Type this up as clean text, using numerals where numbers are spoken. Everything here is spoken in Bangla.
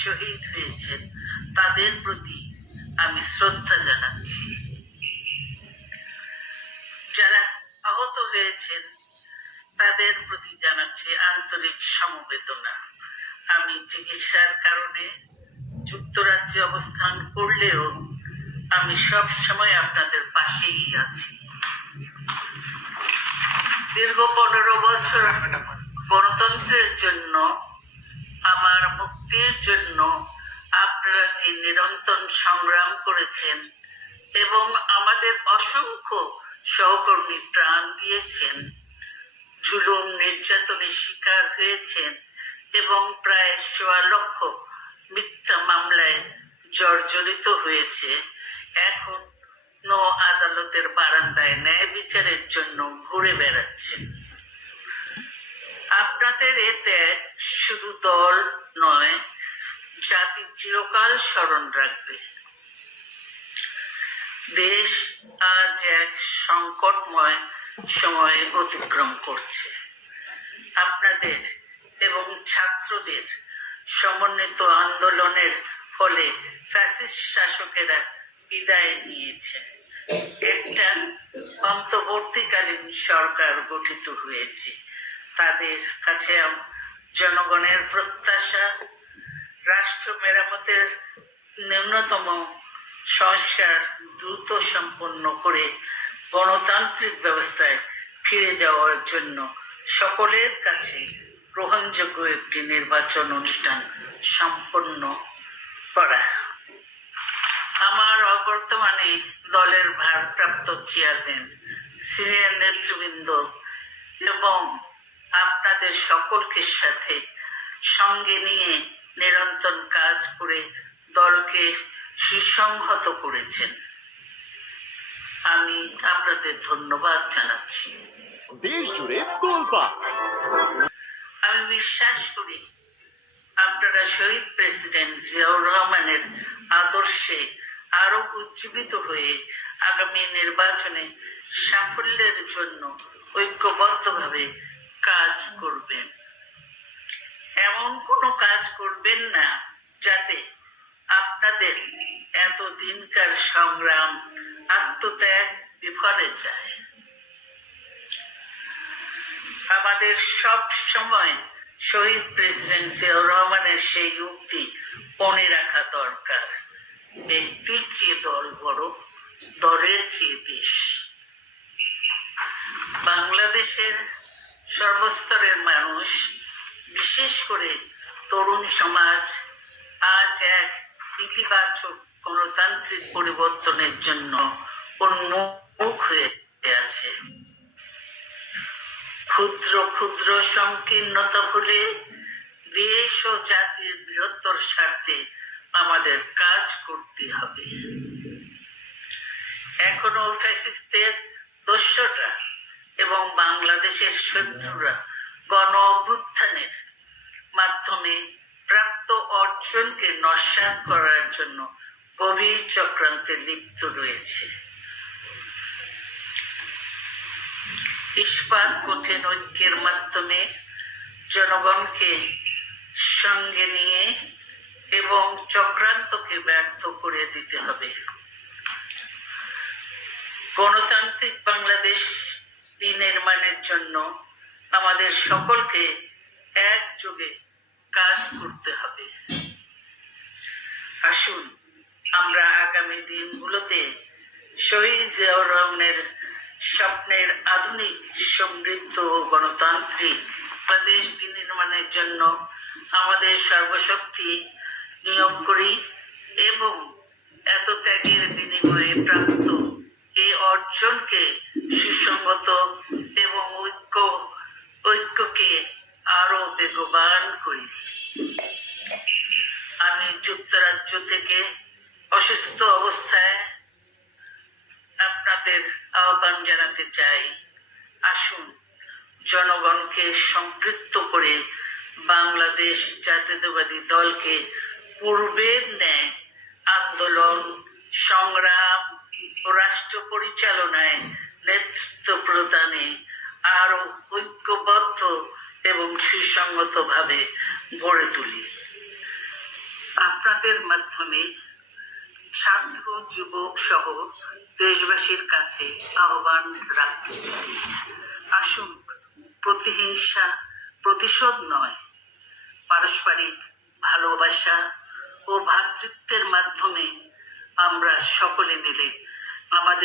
শহীদ হয়েছেন তাদের প্রতি আমি শ্রদ্ধা জানাচ্ছি। যারা আহত হয়েছেন তাদের প্রতি জানাচ্ছি আন্তরিক সমবেদনা। আমি চিকিৎসার কারণে যুক্তরাজ্যে অবস্থান করলেও আমি সব সময় আপনাদের পাশেই আছি। দীর্ঘ 15 বছর গণতন্ত্রের জন্য, আমার মুক্তির জন্য আপনারা যে নিরন্তর সংগ্রাম করেছেন এবং আমাদের অসংখ্য সহকর্মী প্রাণ দিয়েছেন, জুলুম নির্যাতনের শিকার হয়েছেন এবং প্রায় 1.25 লক্ষ মিথ্যা মামলায় জর্জরিত হয়েছে, এখন আদালতের বারান্দায় ন্যায় বিচারের জন্য ঘুরে বেড়াচ্ছেন। আপনাদের এ ত্যাগ শুধু দল নয়, জাতি চিরকাল স্মরণ রাখবে। দেশ আজ এক সংকটময় সময়ে অতিক্রম করছে। আপনাদের এবং ছাত্রদের সমন্বিত আন্দোলনের ফলে ফ্যাসিস্ট শাসকেরা বিদায় নিয়েছে। একটা অন্তর্বর্তীকালীন সরকার গঠিত হয়েছে। তাদের কাছে জনগণের প্রত্যাশা, রাষ্ট্র মেরামতের ন্যূনতম সংস্কার দ্রুত সম্পন্ন করে গণতান্ত্রিক ব্যবস্থায় ফিরে যাওয়ার জন্য সকলের কাছে গ্রহণযোগ্য একটি নির্বাচন অনুষ্ঠান সম্পন্ন করা। আমার অবর্তমানে দলের ভারপ্রাপ্ত চেয়ারম্যান, সিনিয়র নেতৃবৃন্দ এবং আপনাদের সকলকে সাথে সঙ্গে নিয়ে নিরন্তর কাজ করে দলকে সুসংহত করেছেন। আমি আপনাদের ধন্যবাদ জানাচ্ছি। দেশ জুড়ে তোলপাড়। আমি বিশ্বাস করি আপনারা শহীদ প্রেসিডেন্ট জিয়াউর রহমানের আদর্শে আরো উজ্জীবিত হয়ে আগামী নির্বাচনে সাফল্যের জন্য ঐক্যবদ্ধভাবে কাজ করবেন। এমন কোনো কাজ করবেন না যাতে আপনাদের এতদিনকার সংগ্রাম, আত্মত্যাগ বিফলে যায়। আমাদের সব সময় শহীদ প্রেসিডেন্ট জিয়াউর রহমানের সেই উক্তি মনে রাখা দরকার, ব্যক্তির চেয়ে দল বড়, দলের চেয়ে দেশ। বাংলাদেশের সর্বস্তরের মানুষ, বিশেষ করে তরুণ সমাজ আজ এক ইতিবাচক গণতান্ত্রিক পরিবর্তনের জন্য উন্মুখ হয়ে আছে। ক্ষুদ্র ক্ষুদ্র সংকীর্ণতা ভুলে দেশ ও জাতির বৃহত্তর স্বার্থে আমাদের কাজ করতে হবে। এখনো ফ্যাসিস্টদের দস্যুরা এবং বাংলাদেশের শত্রুরা গণ অভ্যুত্থানের মাধ্যমে প্রাপ্ত অর্জনকে নস্যাৎ করার জন্য গভীর চক্রান্তে লিপ্ত রয়েছে। ইস্পাত কঠিন ঐক্যের মাধ্যমে জনগণকে সঙ্গে নিয়ে এবং চক্রান্তকে ব্যর্থ করে দিতে হবে। গণতান্ত্রিক বাংলাদেশ বিনির্মাণের জন্য আমাদের সকলকে একযোগে কাজ করতে হবে। আসুন আমরা আগামী দিনগুলোতে শহীদ জিয়াউর রহমানের স্বপ্নের আধুনিক, সমৃদ্ধ ও গণতান্ত্রিক বাংলাদেশ বিনির্মাণের জন্য আমাদের সর্বশক্তি নিয়োগ করি এবং এত ত্যাগের বিনিময়ে প্রাপ্ত এই অর্জনকে সুসংগত এবং ঐক্যকে আরো বেগবান করি। আমি যুক্তরাজ্য থেকে অসুস্থ অবস্থায় আপনাদের আহ্বান জানাতে চাই, আসুন জনগণকে সম্পৃক্ত করে বাংলাদেশ জাতীয়তাবাদী দলকে পূর্বের ন্যায় আন্দোলন, সংগ্রাম ও রাষ্ট্র পরিচালনায় নেতৃত্ব প্রদানে আরো ঐক্যবদ্ধ এবং সুসংগতভাবে গড়ে তুলি। আপনাদের মাধ্যমে ছাত্র যুবক সহ দেশবাসীর কাছে আহ্বান রাখতে চাই, আসুন প্রতিহিংসা প্রতিশোধ নয়, পারস্পরিক ভালোবাসা ও ভ্রাতৃত্বের মাধ্যমে আমরা সকলে মিলে আমাদের